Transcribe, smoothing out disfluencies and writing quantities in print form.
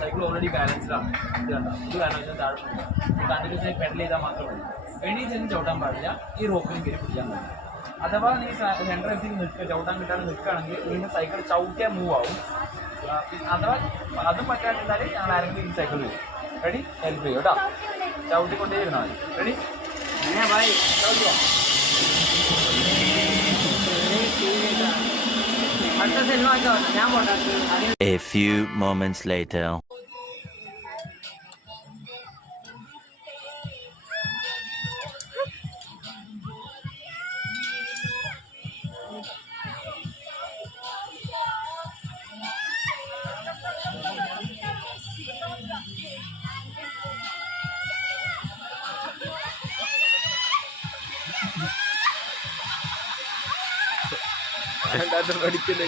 Cycle already ബാലൻസ്ഡാണ്. ഇത് കണ്ട ഇത് കാരണം വെച്ചാൽ താഴെ കണ്ടിന്യൂസ് ആയി പെഡൽ ചെയ്താൽ മാത്രം മതി. എണീച്ചൊന്നും ചവിട്ടാൻ പാടില്ല, ഈ റോപ്പിലും കയറി പിടിക്കാൻ പാടില്ല. അഥവാ നീ സെൻട്രൽ എത്തിക്ക് നിൽക്കുക ചവിട്ടാൻ കിട്ടാതെ നിൽക്കുകയാണെങ്കിൽ വീണ്ടും സൈക്കിൾ ചവിട്ടിയാൽ മൂവ് ആവും. അഥവാ അതും പറ്റാണ്ടിരുന്നാൽ ഞങ്ങൾ ആരെങ്കിലും ഈ സൈക്കിൾ വരും. റെഡി? ഹെൽപ്പ് ചെയ്യും കേട്ടോ. ചവിട്ടിക്കൊണ്ടേ ഇരുന്നാൽ മതി. Ready? ചവിട്ടിയോ? A few moments later. രണ്ടാമത്തെ പഠിക്കുന്നത്